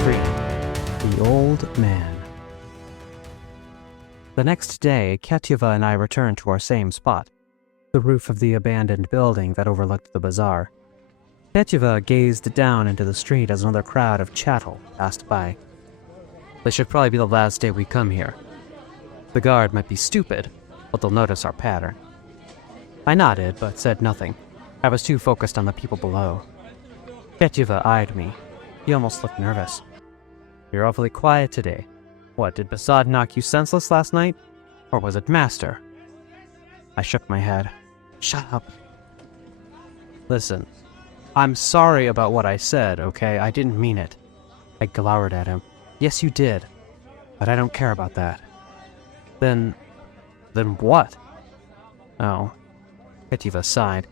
3. The Old Man. The next day, Ketyva and I returned to our same spot, the roof of the abandoned building that overlooked the bazaar. Ketyva gazed down into the street as another crowd of chattel passed by. This should probably be the last day we come here. The guard might be stupid, but they'll notice our pattern. I nodded, but said nothing. I was too focused on the people below. Ketyva eyed me. He almost looked nervous. You're awfully quiet today. What, did Basad knock you senseless last night? Or was it Master? I shook my head. Shut up. Listen, I'm sorry about what I said, okay? I didn't mean it. I glowered at him. Yes, you did. But I don't care about that. Then what? Oh. Ketyva sighed.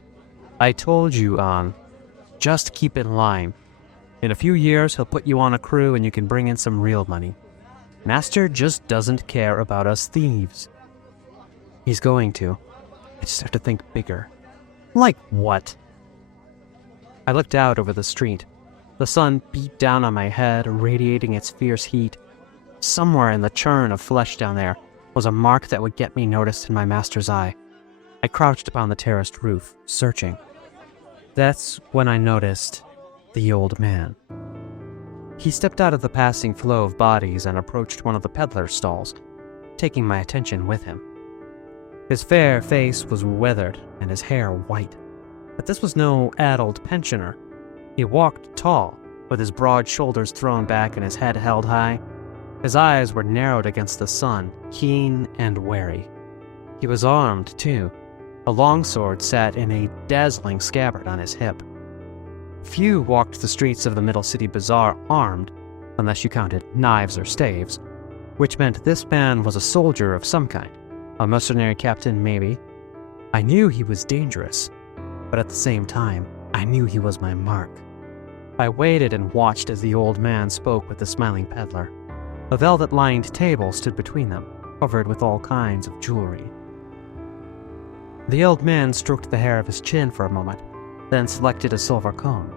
I told you, just keep in line. In a few years, he'll put you on a crew and you can bring in some real money. Master just doesn't care about us thieves. He's going to. I just have to think bigger. Like what? I looked out over the street. The sun beat down on my head, radiating its fierce heat. Somewhere in the churn of flesh down there was a mark that would get me noticed in my master's eye. I crouched upon the terraced roof, searching. That's when I noticed the old man. He stepped out of the passing flow of bodies and approached one of the peddler's stalls, taking my attention with him. His fair face was weathered and his hair white, but this was no addled pensioner. He walked tall, with his broad shoulders thrown back and his head held high. His eyes were narrowed against the sun, keen and wary. He was armed, too. A longsword sat in a dazzling scabbard on his hip. Few walked the streets of the Middle City Bazaar armed, unless you counted knives or staves, which meant this man was a soldier of some kind, a mercenary captain maybe. I knew he was dangerous, but at the same time, I knew he was my mark. I waited and watched as the old man spoke with the smiling peddler. A velvet-lined table stood between them, covered with all kinds of jewelry. The old man stroked the hair of his chin for a moment, then selected a silver comb.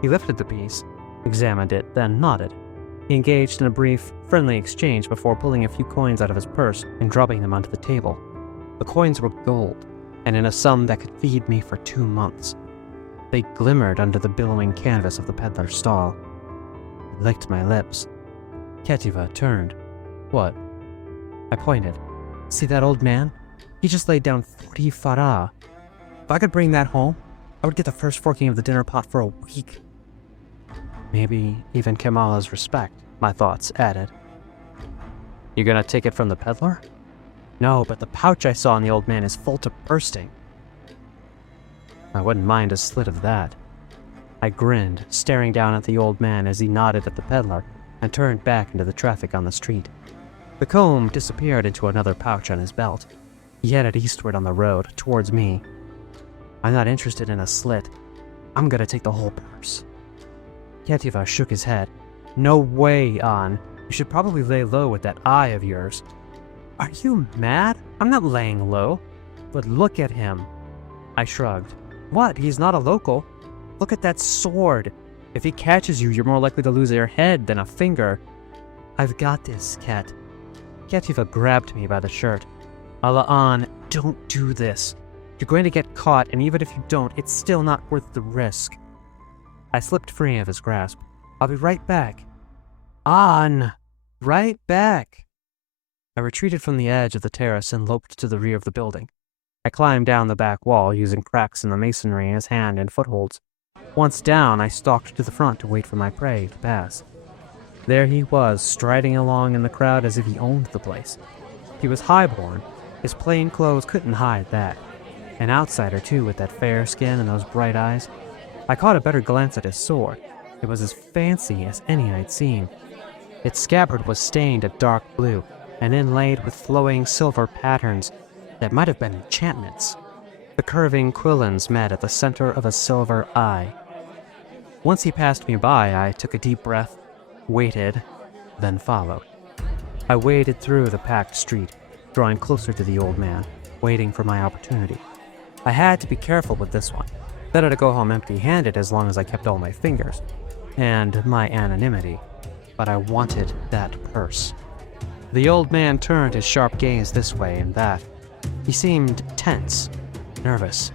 He lifted the piece, examined it, then nodded. He engaged in a brief, friendly exchange before pulling a few coins out of his purse and dropping them onto the table. The coins were gold, and in a sum that could feed me for 2 months. They glimmered under the billowing canvas of the peddler's stall. I licked my lips. Ketyva turned. What? I pointed. See that old man? He just laid down 40 farah. If I could bring that home, I would get the first forking of the dinner pot for a week. Maybe even Kamala's respect, my thoughts added. You gonna take it from the peddler? No, but the pouch I saw in the old man is full to bursting. I wouldn't mind a slit of that. I grinned, staring down at the old man as he nodded at the peddler and turned back into the traffic on the street. The comb disappeared into another pouch on his belt. He headed eastward on the road, towards me. I'm not interested in a slit. I'm gonna take the whole purse. Ketyva shook his head. No way, An. You should probably lay low with that eye of yours. Are you mad? I'm not laying low. But look at him. I shrugged. What? He's not a local. Look at that sword. If he catches you, you're more likely to lose your head than a finger. I've got this, Ket. Ketyva grabbed me by the shirt. Allah An, don't do this. You're going to get caught, and even if you don't, it's still not worth the risk. I slipped free of his grasp. I'll be right back. An! Right back! I retreated from the edge of the terrace and loped to the rear of the building. I climbed down the back wall, using cracks in the masonry as hand and footholds. Once down, I stalked to the front to wait for my prey to pass. There he was, striding along in the crowd as if he owned the place. He was highborn. His plain clothes couldn't hide that. An outsider, too, with that fair skin and those bright eyes. I caught a better glance at his sword. It was as fancy as any I'd seen. Its scabbard was stained a dark blue and inlaid with flowing silver patterns that might have been enchantments. The curving quillons met at the center of a silver eye. Once he passed me by, I took a deep breath, waited, then followed. I waded through the packed street, drawing closer to the old man, waiting for my opportunity. I had to be careful with this one. Better to go home empty-handed as long as I kept all my fingers, and my anonymity. but I wanted that purse. The old man turned his sharp gaze this way and that. He seemed tense, nervous.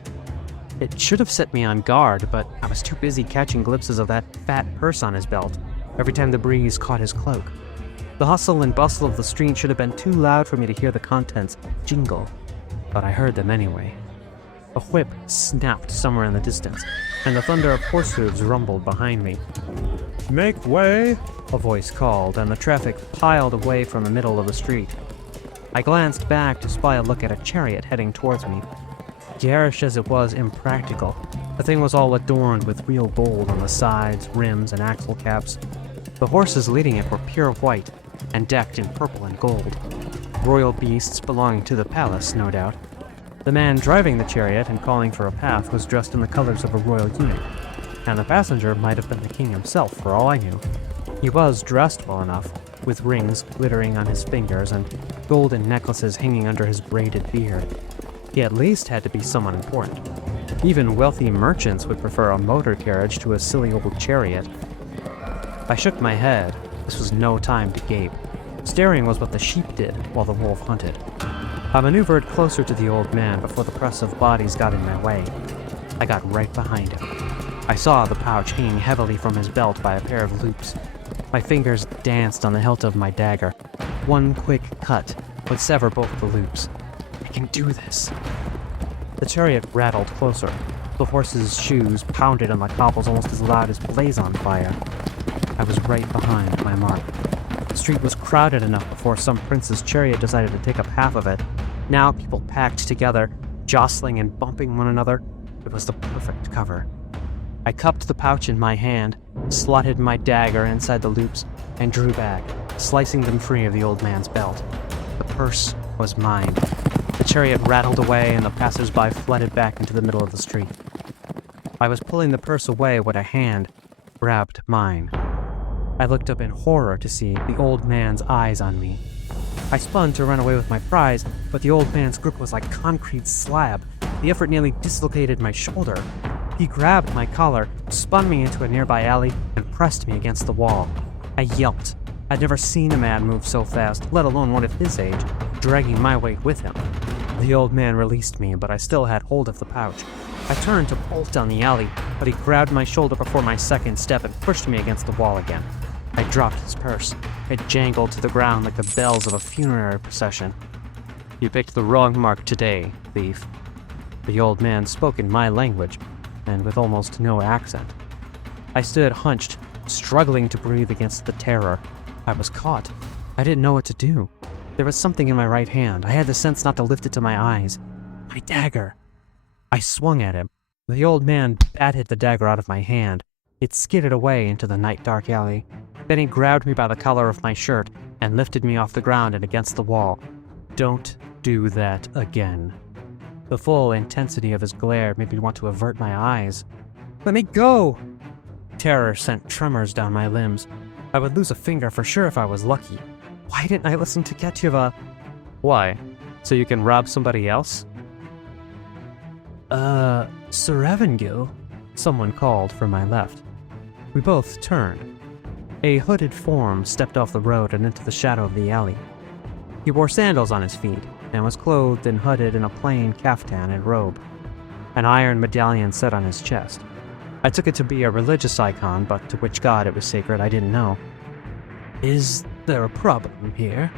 It should have set me on guard, but I was too busy catching glimpses of that fat purse on his belt every time the breeze caught his cloak. The hustle and bustle of the street should have been too loud for me to hear the contents jingle, but I heard them anyway. A whip snapped somewhere in the distance, and the thunder of horse hooves rumbled behind me. "Make way!" a voice called, and the traffic piled away from the middle of the street. I glanced back to spy a look at a chariot heading towards me. Garish as it was impractical, the thing was all adorned with real gold on the sides, rims, and axle caps. The horses leading it were pure white, and decked in purple and gold. Royal beasts belonging to the palace, no doubt. The man driving the chariot and calling for a path was dressed in the colors of a royal unit, and the passenger might have been the king himself, for all I knew. He was dressed well enough, with rings glittering on his fingers and golden necklaces hanging under his braided beard. He at least had to be someone important. Even wealthy merchants would prefer a motor carriage to a silly old chariot. I shook my head. This was no time to gape. Staring was what the sheep did while the wolf hunted. I maneuvered closer to the old man before the press of bodies got in my way. I got right behind him. I saw the pouch hanging heavily from his belt by a pair of loops. My fingers danced on the hilt of my dagger. One quick cut would sever both the loops. I can do this. The chariot rattled closer. The horse's shoes pounded on the cobbles almost as loud as blaze on fire. I was right behind my mark. The street was crowded enough before some prince's chariot decided to take up half of it. Now people packed together, jostling and bumping one another. It was the perfect cover. I cupped the pouch in my hand, slotted my dagger inside the loops, and drew back, slicing them free of the old man's belt. The purse was mine. The chariot rattled away, and the passers-by flooded back into the middle of the street. I was pulling the purse away when a hand grabbed mine. I looked up in horror to see the old man's eyes on me. I spun to run away with my prize, but the old man's grip was like concrete slab. The effort nearly dislocated my shoulder. He grabbed my collar, spun me into a nearby alley, and pressed me against the wall. I yelped. I'd never seen a man move so fast, let alone one of his age, dragging my weight with him. The old man released me, but I still had hold of the pouch. I turned to bolt down the alley, but he grabbed my shoulder before my second step and pushed me against the wall again. I dropped his purse. It jangled to the ground like the bells of a funerary procession. "You picked the wrong mark today, thief." The old man spoke in my language, and with almost no accent. I stood hunched, struggling to breathe against the terror. I was caught. I didn't know what to do. There was something in my right hand. I had the sense not to lift it to my eyes. My dagger. I swung at him. The old man batted the dagger out of my hand. It skidded away into the night-dark alley. Then he grabbed me by the collar of my shirt and lifted me off the ground and against the wall. "Don't do that again." The full intensity of his glare made me want to avert my eyes. "Let me go!" Terror sent tremors down my limbs. I would lose a finger for sure if I was lucky. Why didn't I listen to Ketyva? "Why? So you can rob somebody else?" Sir Evangil," someone called from my left. We both turned. A hooded form stepped off the road and into the shadow of the alley. He wore sandals on his feet and was clothed and hooded in a plain caftan and robe. An iron medallion set on his chest. I took it to be a religious icon, but to which god it was sacred I didn't know. "Is there a problem here?"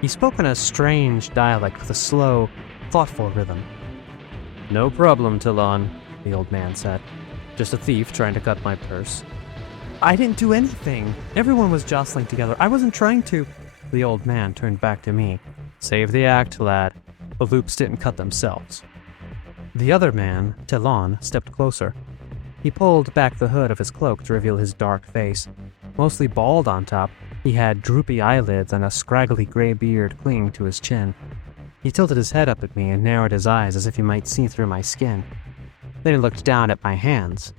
He spoke in a strange dialect with a slow, thoughtful rhythm. "No problem, Talon," the old man said. "Just a thief trying to cut my purse." "I didn't do anything. Everyone was jostling together. I wasn't trying to." The old man turned back to me. "Save the act, lad. The loops didn't cut themselves." The other man, Talon, stepped closer. He pulled back the hood of his cloak to reveal his dark face. Mostly bald on top, he had droopy eyelids and a scraggly gray beard clinging to his chin. He tilted his head up at me and narrowed his eyes as if he might see through my skin. Then he looked down at my hands.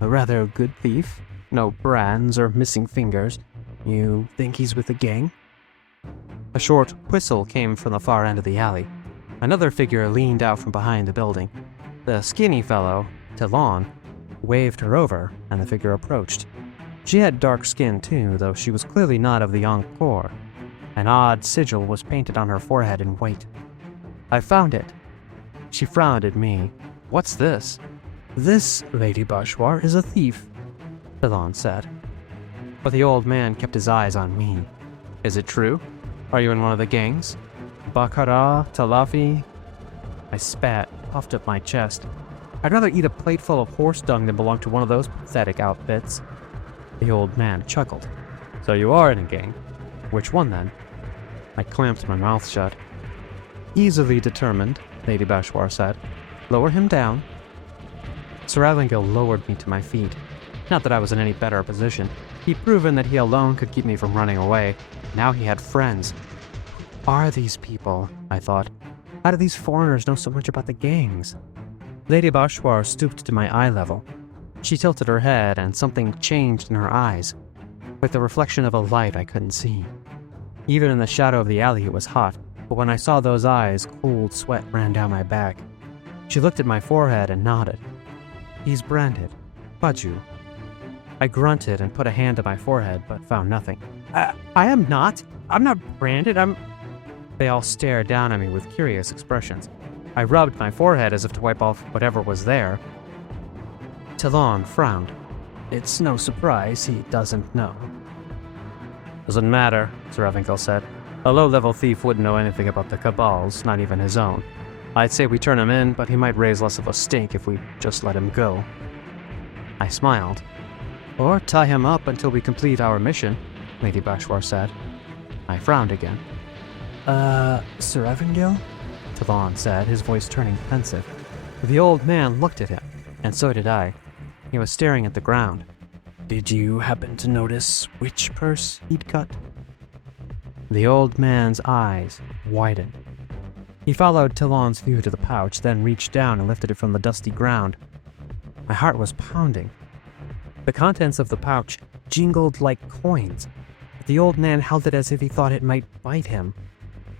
"A rather good thief. No brands or missing fingers. You think he's with the gang?" A short whistle came from the far end of the alley. Another figure leaned out from behind the building. The skinny fellow, Talon, waved her over, and the figure approached. She had dark skin too, though she was clearly not of the Encore. An odd sigil was painted on her forehead in white. I found it. She frowned at me. What's this? This, Lady Bashwar, is a thief, Talon said. But the old man kept his eyes on me. Is it true? Are you in one of the gangs? Baccarat, Talafi? I spat, puffed up my chest. I'd rather eat a plate full of horse dung than belong to one of those pathetic outfits. The old man chuckled. So you are in a gang. Which one then? I clamped my mouth shut. Easily determined, Lady Bashwar said. Lower him down. Sir Avangil lowered me to my feet. Not that I was in any better position. He'd proven that he alone could keep me from running away. Now he had friends. Who are these people? I thought. How do these foreigners know so much about the gangs? Lady Bashwar stooped to my eye level. She tilted her head, and something changed in her eyes, like the reflection of a light I couldn't see. Even in the shadow of the alley it was hot, but when I saw those eyes, cold sweat ran down my back. She looked at my forehead and nodded. He's branded. Baju. I grunted and put a hand to my forehead, but found nothing. I am not. I'm not branded. They all stared down at me with curious expressions. I rubbed my forehead as if to wipe off whatever was there. Talon frowned. It's no surprise he doesn't know. Doesn't matter, Sir Avangil said. A low-level thief wouldn't know anything about the Cabals, not even his own. I'd say we turn him in, but he might raise less of a stink if we just let him go. I smiled. Or tie him up until we complete our mission, Lady Bashwar said. I frowned again. Sir Avangil? Talon said, his voice turning pensive. The old man looked at him, and so did I. He was staring at the ground. Did you happen to notice which purse he'd cut? The old man's eyes widened. He followed Talon's view to the pouch, then reached down and lifted it from the dusty ground. My heart was pounding. The contents of the pouch jingled like coins. The old man held it as if he thought it might bite him.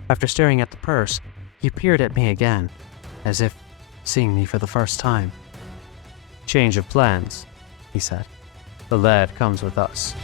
After staring at the purse, he peered at me again, as if seeing me for the first time. Change of plans, he said. The lad comes with us.